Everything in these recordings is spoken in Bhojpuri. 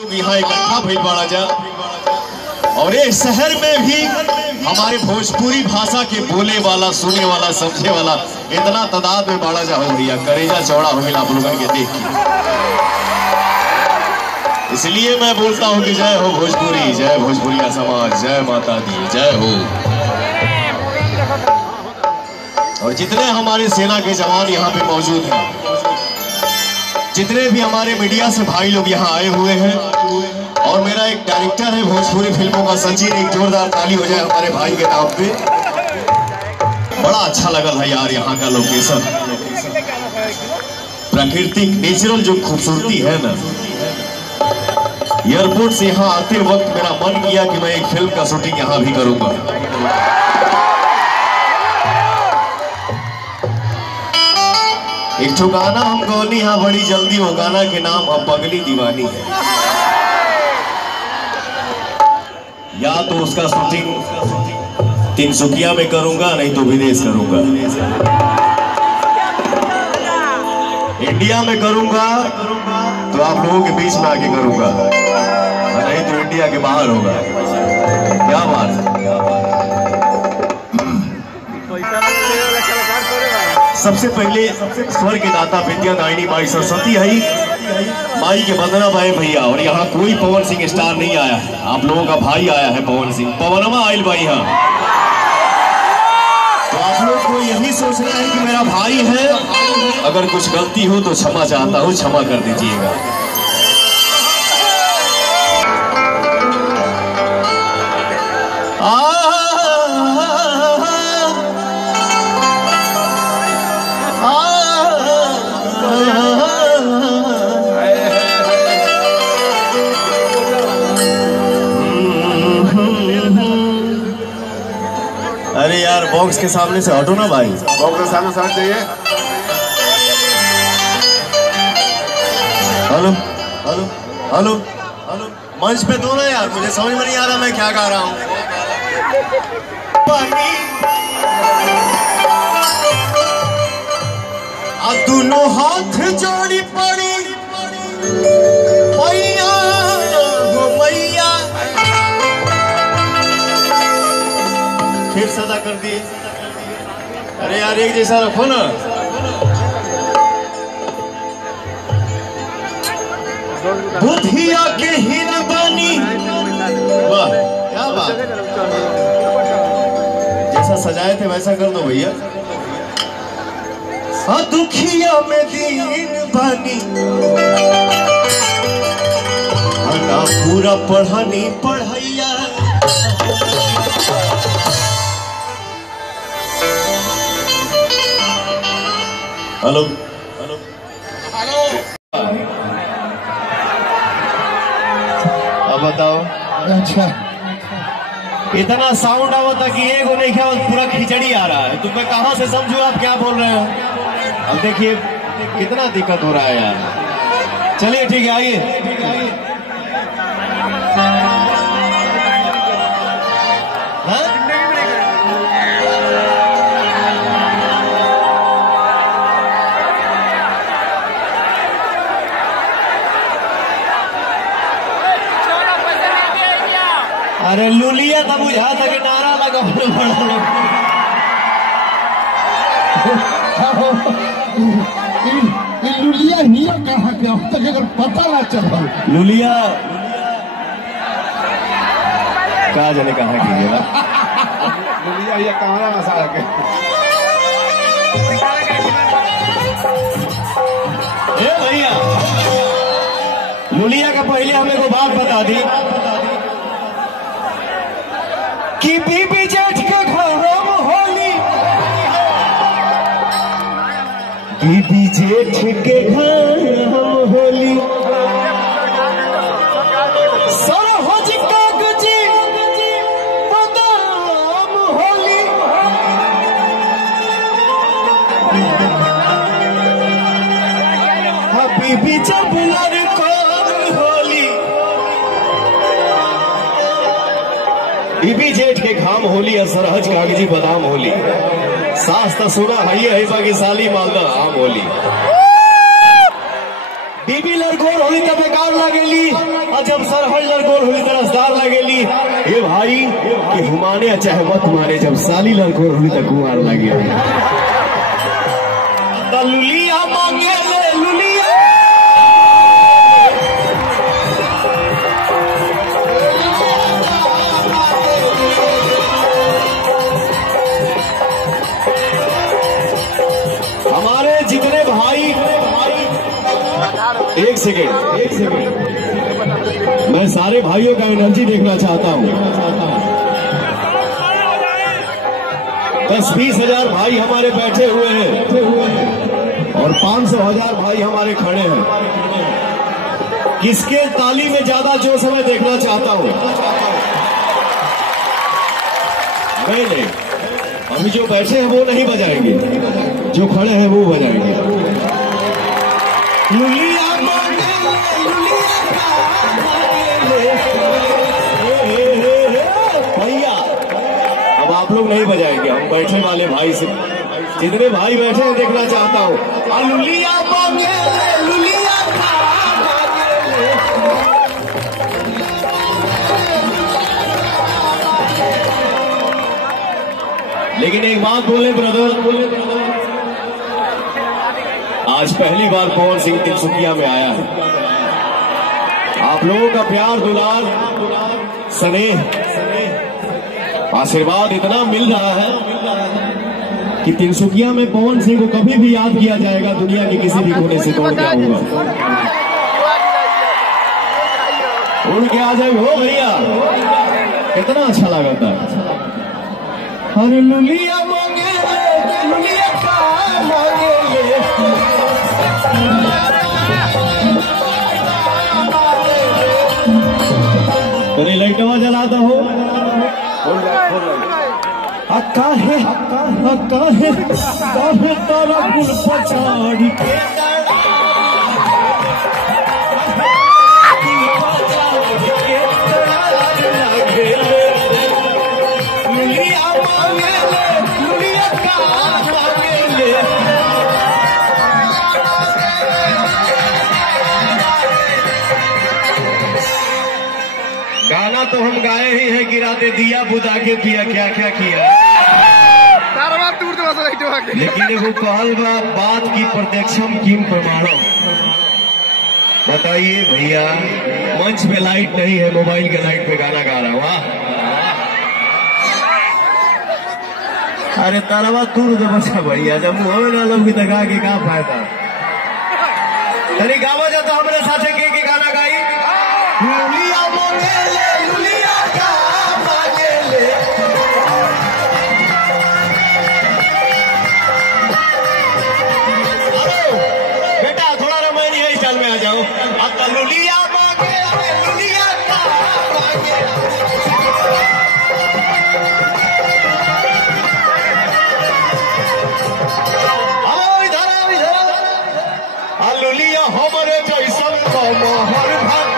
लोग यहाँ इकट्ठा भइल बाड़ा जा और ये शहर में भी हमारे भोजपुरी भाषा के बोले वाला, सुने वाला, समझे वाला इतना तादाद में बाड़ा जा हो भैया, करेजा चौड़ा हो गया आप लोगों के देख के। इसलिए मैं बोलता हूँ कि जय हो भोजपुरी, जय भोजपुरिया समाज, जय माता दी, जय हो। और जितने हमारे सेना के जवान यहाँ पे मौजूद हैं, जितने भी हमारे मीडिया से भाई लोग यहाँ आए हुए हैं, और मेरा एक डायरेक्टर है भोजपुरी फिल्मों का सचिन, एक जोरदार ताली हो जाए हमारे भाई के नाम पे। बड़ा अच्छा लगा है यार यहाँ का लोकेशन, प्राकृतिक नेचुरल जो खूबसूरती है ना। एयरपोर्ट से यहाँ आते वक्त मेरा मन किया कि मैं एक फिल्म का शूटिंग यहाँ भी करूंगा। एक तो गाना हम गौनी यहाँ बड़ी जल्दी, वो गाना के नाम अब पगली दीवानी है। या तो उसका शूटिंग तिनसुकिया में करूंगा, नहीं तो विदेश करूंगा। इंडिया में करूंगा तो आप लोगों के बीच में आके करूंगा, नहीं तो इंडिया के बाहर होगा। क्या बात है। सबसे पहले स्वर के दाता विद्या दायिनी माई सरस्वती है, माई के बंदना भाई भैया। और यहाँ कोई पवन सिंह स्टार नहीं आया है, आप लोगों का भाई आया है पवन सिंह, पवनमा आयल भाई। यहाँ तो आप लोग को यही सोचना है कि मेरा भाई है, अगर कुछ गलती हो तो क्षमा चाहता हूँ, क्षमा कर दीजिएगा। अरे यार बॉक्स के सामने से हटो ना भाई, बॉक्स के सामने से हट जाइए। हेलो हेलो हेलो हेलो, मंच पे दो ना यार, मुझे समझ में नहीं आ रहा मैं क्या गा रहा हूँ। दोनों हाथ जोड़ी पड़ी मैया हो मैया, फिर सदा कर दी। अरे यार एक जैसा रखो ना। बुधिया के हिन बनी, वाह क्या बात, जैसा सजाए थे वैसा कर दो भैया। दुखिया में दीन बनी, ना पूरा पढ़ानी पढ़ैया। हेलो हेलो हेलो, अब बताओ। अच्छा इतना साउंड आवता कि एगो नहीं क्या, पूरा खिचड़ी आ रहा है। तो मैं कहां से समझूं आप क्या बोल रहे हो। अब देखिए कितना दिक्कत हो रहा है यार। चलिए ठीक है, आइए। अरे लुलिया तो बुझा था कि नारा लगा लुलिया हिया कहाँ के, अब तक अगर पता ना चला। लुलिया कहा जाने कहाँ की है लुलिया ये कमरा मसाला के। ए भैया, लुलिया का पहले हमें को बात बता दी कि बीबी जेठ के घरों में होली, बीबी जेठ के घर होली, सरहज कागजी बदाम होली, बीबी जब लड़कों होली, बीबी जेठ के घाम होली, सरहज कागजी बादाम होली। सास तो सुना है बाकी साली मालदा आम होली। बीबी लड़कों होली तो बेकार लगेली, आज जब सर हर गोल हुई तरसदार लगेली ये भाई कि हुमाने चाहे मत माने जब साली लड़कोर हुई तो कुमार लगे लुलिया मांगे ले लुलिया हमारे जितने भाई एक सेकेंड मैं सारे भाइयों का एनर्जी देखना चाहता हूं 10-20 हजार भाई हमारे बैठे हुए हैं और 500,000 भाई हमारे खड़े हैं। किसके ताली में ज्यादा जोश मैं देखना चाहता हूं। नहीं अभी जो बैठे हैं वो नहीं बजाएंगे, जो खड़े हैं वो बजाएंगे। लुलिया भैया अब आप लोग नहीं बजाएंगे, हम बैठे वाले भाई से जितने भाई बैठे हैं देखना चाहता हूँ। लुलिया लुलिया लेकिन एक बात बोले ब्रदर, आज पहली बार पवन सिंह तिनसुकिया में आया है। आप लोगों का प्यार दुलार स्नेह आशीर्वाद इतना मिल रहा है कि तिनसुकिया में पवन सिंह को कभी भी याद किया जाएगा दुनिया के किसी भी कोने से तोड़ के आऊंगा। उड़ के आ जाए हो भैया, कितना अच्छा लगा था। अरे लुलिया मांगे लुलिया का मांगे अरे लाइटवा जलाता हो हक्का है तारा कुल पछाड़ी के गाना तो हम गाए ही है, गिराते दिया बुता के पिया क्या क्या किया, लेकिन वो कहल बात की प्रत्यक्षम किम प्रमाणम। बताइए भैया, मंच पे लाइट नहीं है, मोबाइल के लाइट पे गाना गा रहा हूँ। अरे तारवा तू तो बचा भैया, जब मुँह ना लोग भी तगा के क्या फायदा। तरी गावा जाता हमारे साथ के गाना गाई लुलिया मांगे ले लुलिया का मांगे ले। बेटा थोड़ा रमायनी है इस चाल में आ जाओ। अब लुलिया मांगे ले लुलिया का मांगे। लुलिया हमारे जैसन मोहर भक्त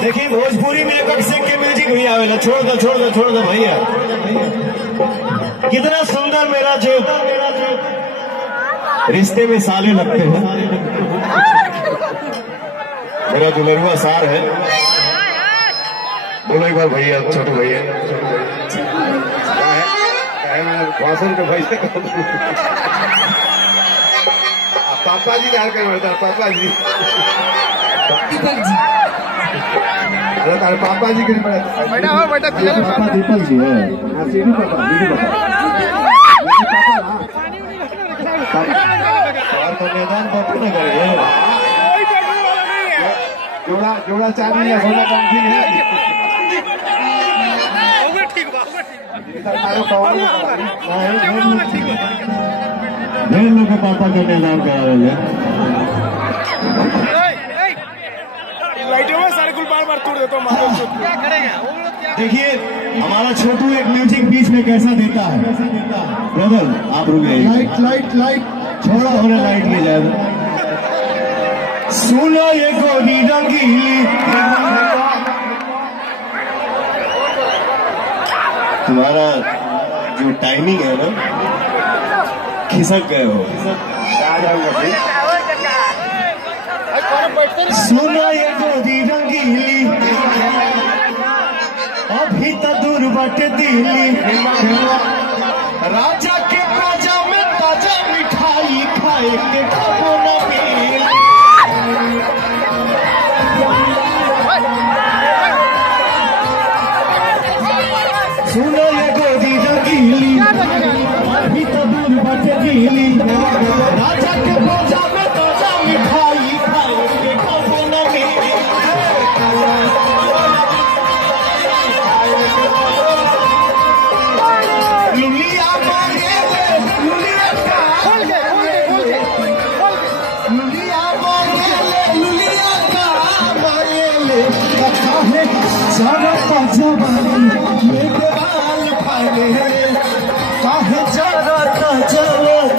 देखिए भोजपुरी में एक अक्षर के म्यूजिक भी आवेला। छोड़ दो भैया, कितना सुंदर मेरा जो रिश्ते में साले लगते हैं। मेरा दुलरुआ सार है, बोलो एक बार भैया, छोटे भैया भाषण के भैया पापा जी क्या कर पापा जी अरे तारे पापा जी के बेटा हो बेटा पापा दीपक जी है। सीढ़ी पापा और मैदान पापा ना करे जोड़ा जोड़ा चाबी या सोना कांची है ढेर लोग के पापा का ऐलान करा रहे हैं। सारे कुल बार तोड़ देता हूँ। क्या करेगा? देखिए हमारा छोटू एक म्यूजिक बीच में कैसा देता है। ब्रदर आप रुक गए। लाइट लाइट लाइट छोड़ा होने लाइट की जाए। सुनो ये गोरी रंगीली तुम्हारा जो टाइमिंग है ना खिसक गए हो। सुनो ये गोरी रंगीली अभी तो दूर बटे दिल्ली राजा के राजा में ताजा मिठाई खाए के खाबो न मिली। सुनो ये गोरी रंगीली अभी तो दूर बटे दिल्ली राजा के राजा में ताजा मिठाई खाए के खाबो न मिली। लुलिया मांगे लुलिया का लुलिया मांगे लुलिया का मांगे काहे जरा जवानी ये बाल फाले काहे जरा जवानी